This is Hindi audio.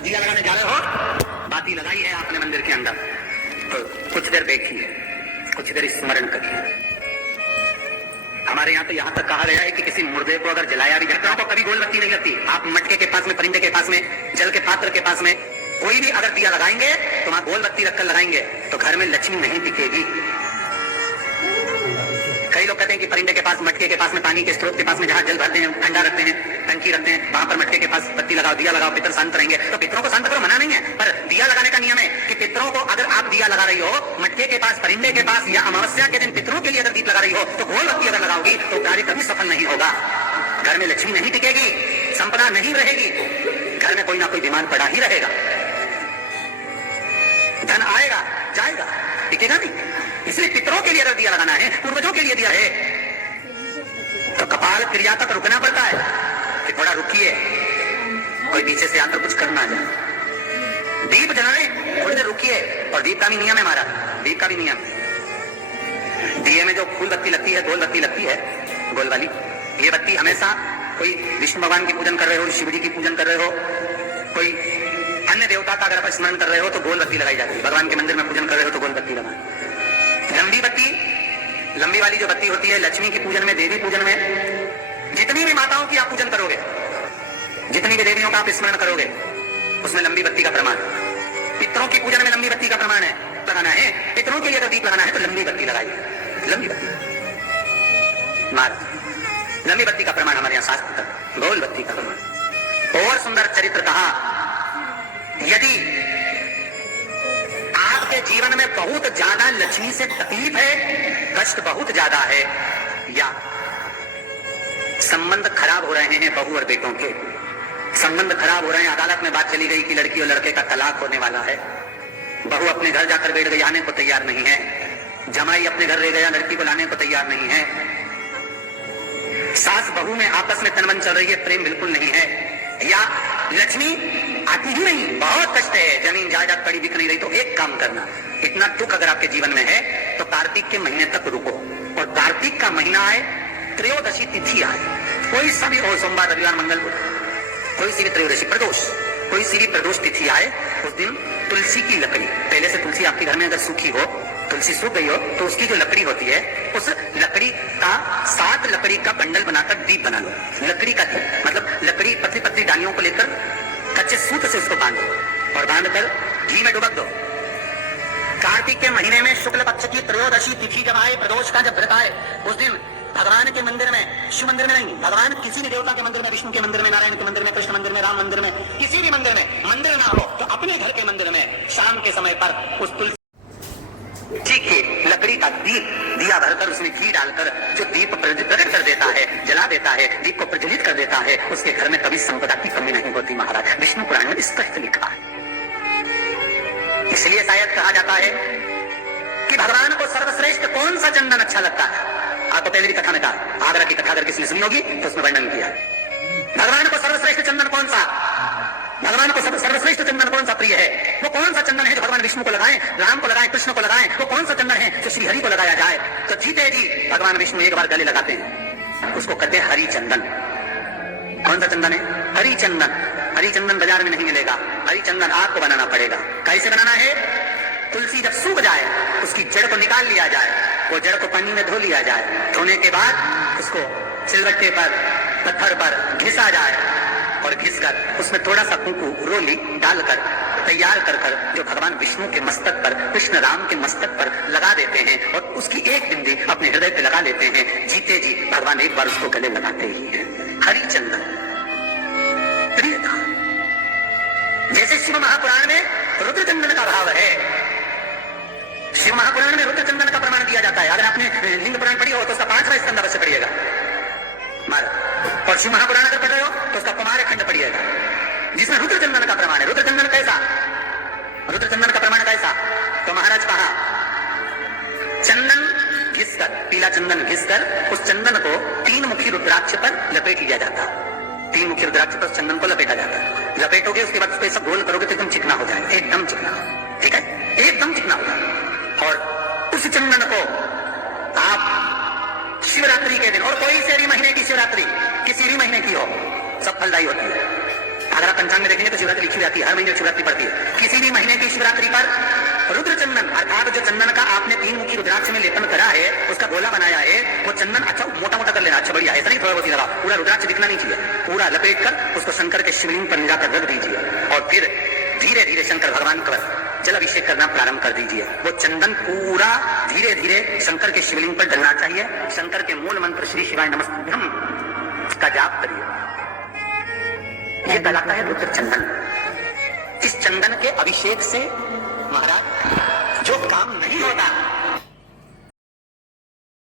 अगर दिया लगाने जा रहे हो, बाती लगाई है आपने मंदिर के अंदर, तो कुछ देर बैठिए, कुछ देर स्मरण करिए। हमारे यहाँ तो यहाँ तक कहा गया है कि किसी मुर्दे को अगर जलाया भी जाता है तो कभी गोल बत्ती नहीं लगती। आप मटके के पास में, परिंदे के पास में, जल के पात्र के पास में कोई भी अगर दिया लगाएंगे तो वहां गोल बत्ती रखकर लगाएंगे तो घर में लक्ष्मी नहीं टिकेगी। कई लोग कहते हैं कि परिंदे के पास, मटके के पास में, पानी के स्रोत के पास में जहाँ जल भरते हैं, ठंडा रखते हैं, टंकी रखते हैं, वहां पर मटके के पास बत्ती लगाओ, दिया लगाओ, पितर शांत रहेंगे। तो पितरों को शांत करो, मना नहीं है, पर दिया लगाने का नियम है कि पितरों को अगर आप दिया लगा रही हो मटके के पास, परिंदे के पास, या अमावस्या के दिन पितरों के लिए अगर दीप लगा रही हो तो गोल बत्ती अगर लगाओगी तो कार्य कभी सफल नहीं होगा। घर में लक्ष्मी नहीं टिकेगी, संपदा नहीं रहेगी, घर में कोई ना कोई बीमार पड़ा ही रहेगा, धन आएगा जाएगा, टिकेगा नहीं। इसलिए पितरों के लिए अगर दिया लगाना है, पूर्वजों के लिए दिया है, तो कपाल क्रिया तक रुकना पड़ता है कि थोड़ा रुकिए, कोई पीछे से आकर कुछ करना जाए। दीप जलाए, थोड़ी देर रुकिए। और दीप का भी नियम है हमारा, दीप का भी नियम, दिए में जो फूल बत्ती लगती है, गोल बत्ती लगती है, गोल वाली, ये बत्ती हमेशा कोई विष्णु भगवान की पूजन कर रहे हो, शिव जी की पूजन कर रहे हो, कोई अन्य देवता का अगर आप स्मरण कर रहे हो तो गोल बत्ती लगाई जाती है। भगवान के मंदिर में पूजन कर रहे हो तो गोल बत्ती लगाए। लंबी बत्ती, लंबी वाली जो बत्ती होती है लक्ष्मी की पूजन में, देवी पूजन में, जितनी भी माताओं की आप पूजन करोगे, जितनी भी देवियों का आप स्मरण करोगे, उसमें लंबी बत्ती का प्रमाण। पितरों की पूजन में लंबी बत्ती का प्रमाण है, लगाना है। पितरों के लिए अगर दीप लगाना है तो लंबी बत्ती लगाइए, लंबी बत्ती मार, लंबी बत्ती का प्रमाण हमारे यहाँ शास्त्र तक, गोल बत्ती का प्रमाण। और सुंदर चरित्र कहा, यदि आपके जीवन में बहुत ज्यादा लक्ष्मी से तकलीफ है, कष्ट बहुत ज्यादा है, या संबंध खराब हो रहे हैं, बहू और बेटों के संबंध खराब हो रहे हैं, अदालत में बात चली गई कि लड़की और लड़के का तलाक होने वाला है, बहू अपने घर जाकर बैठ गई, आने को तैयार नहीं है, जमाई अपने घर रह गया, लड़की को लाने को तैयार नहीं है, सास बहू में आपस में तनमन चल रही है, प्रेम बिल्कुल नहीं है, या लक्ष्मी आती ही नहीं, बहुत कष्ट है, जमीन जायदाद पड़ी बिक नहीं रही, तो एक काम करना, इतना दुख अगर आपके जीवन में है तो कार्तिक के महीने तक रुको, और कार्तिक का महीना आए, त्रयोदशी तिथि आए, कोई सा भी हो, सोमवार, रविवार, मंगल, कोई सी भी त्रयोदशी, प्रदोष, कोई सी भी प्रदोष तिथि आए, उस दिन तुलसी की लकड़ी, पहले से तुलसी आपके घर में अगर सूखी हो, तुलसी सूख गई हो तो उसकी जो लकड़ी होती है, उस लकड़ी का 7 लकड़ी का बंडल बनाकर दीप बना लो। लकड़ी का दीप मतलब लकड़ी, पतली पतली डालियों को लेकर कच्चे सूत से उसको बांधो और बांधकर घी में डुबक दो। कार्तिक के महीने में शुक्ल पक्ष की त्रयोदशी तिथि जब आए, प्रदोष का जब व्रत आए, उस दिन भगवान के मंदिर में, शिव मंदिर में नहीं, भगवान किसी भी देवता के मंदिर में, विष्णु के मंदिर में, नारायण के मंदिर में, कृष्ण मंदिर में, राम मंदिर में, किसी भी मंदिर में, मंदिर ना हो तो अपने घर के मंदिर में शाम के समय पर उस तुलसी की लकड़ी का दीप, दिया भरकर उसमें घी डालकर जो दीप प्रकट कर देता है, जला देता है, दीप को प्रज्वलित कर देता है, उसके घर में कभी संपदा की कमी नहीं होती। महाराज विष्णु पुराण में स्पष्ट लिखा है। इसलिए शायद कहा जाता है कि भगवान को सर्वश्रेष्ठ कौन सा चंदन अच्छा लगता है। आपको पहले भी कथा में कहा, आगरा की कथा अगर किसी ने सुनी होगी तो उसमें वर्णन किया है। भगवान को सर्वश्रेष्ठ चंदन कौन सा, भगवान को सर्वश्रेष्ठ चंदन कौन सा प्रिय है, वो कौन सा चंदन है जो भगवान विष्णु को लगाएं, राम को लगाएं, कृष्ण को लगाएं, वो कौन सा चंदन है जो श्री हरि को लगाया जाए। तो जीते जी भगवान विष्णु एक बार गले लगाते हैं, उसको कहते हैं हरि चंदन। कौन सा चंदन है? हरि चंदन। हरि चंदन बाजार में नहीं मिलेगा, हरि चंदन आपको बनाना पड़ेगा। कैसे बनाना है? तुलसी जब सूख जाए उसकी जड़ को निकाल लिया जाए, वो जड़ को पानी में धो लिया जाए, धोने के बाद उसको सिलवट्टे पर, पत्थर पर घिसा जाए और घिसकर उसमें थोड़ा सा कुंकू, रोली डालकर तैयार कर जो भगवान विष्णु के मस्तक पर, कृष्ण राम के मस्तक पर लगा देते हैं और उसकी एक बिंदी अपने हृदय पे लगा लेते हैं। जीते जी भगवान एक बार उसको गले लगाते ही हैं। हरि चंदन प्रियता। जैसे शिव महापुराण में रुद्र चंदन का भाव है, शिव महापुराण में रुद्र चंदन का प्रमाण दिया जाता है। अगर आपने लिंग पुराण पढ़ी हो तो उसका 5वां स्कंद अवश्य पढ़िएगा, और शिव महापुराण अगर पढ़ रहे हो तो उसका कुमार खंड पढ़िएगा, जिसमें रुद्र चंदन का प्रमाण है। रुद्र चंदन कैसा, रुद्र चंदन का प्रमाण कैसा? तो महाराज कहा, चंदन घिसकर, पीला चंदन घिसकर उस चंदन को 3 मुखी रुद्राक्ष पर लपेट लिया जाता। 3 मुखी रुद्राक्ष पर चंदन को लपेटा जाता। लपेटोगे उसके बाद उसको ऐसा गोल करोगे तो एकदम चिकना हो जाएगा, एकदम चिकना, ठीक है, एकदम चिकना होगा। और उस चंदन को आप शिवरात्रि के दिन, और कोई से भी महीने की शिवरात्रि, किसी भी महीने की हो, सब फलदायी होती है। अगर आप पंचांग में देखेंगे तो शिवरात्रि लिखी जाती है, हर महीने शिवरात्रि पड़ती है। किसी भी महीने की शिवरात्रि पर रुद्र चंदन अर्थात जो चंदन का आपने 3 मुखी रुद्राक्ष में लेपन करा है, उसका गोला बनाया है, वो चंदन अच्छा मोटा मोटा कर लेना, अच्छा बढ़िया, ऐसा नहीं थोड़ा बहुत ही लगा, पूरा रुद्राक्ष दिखना नहीं चाहिए, पूरा लपेट कर उसको शंकर के शिवलिंग पर मिलाकर रख दीजिए और फिर धीरे धीरे शंकर भगवान पर जल अभिषेक करना प्रारंभ कर दीजिए। वो चंदन पूरा धीरे धीरे शंकर के शिवलिंग पर डलना चाहिए। शंकर के मूल मंत्र श्री शिवाय नमस्तुभ्यम का जाप करिए। ये कहलाता है रुद्र चंदन। इस चंदन के अभिषेक से महाराज जो काम नहीं होता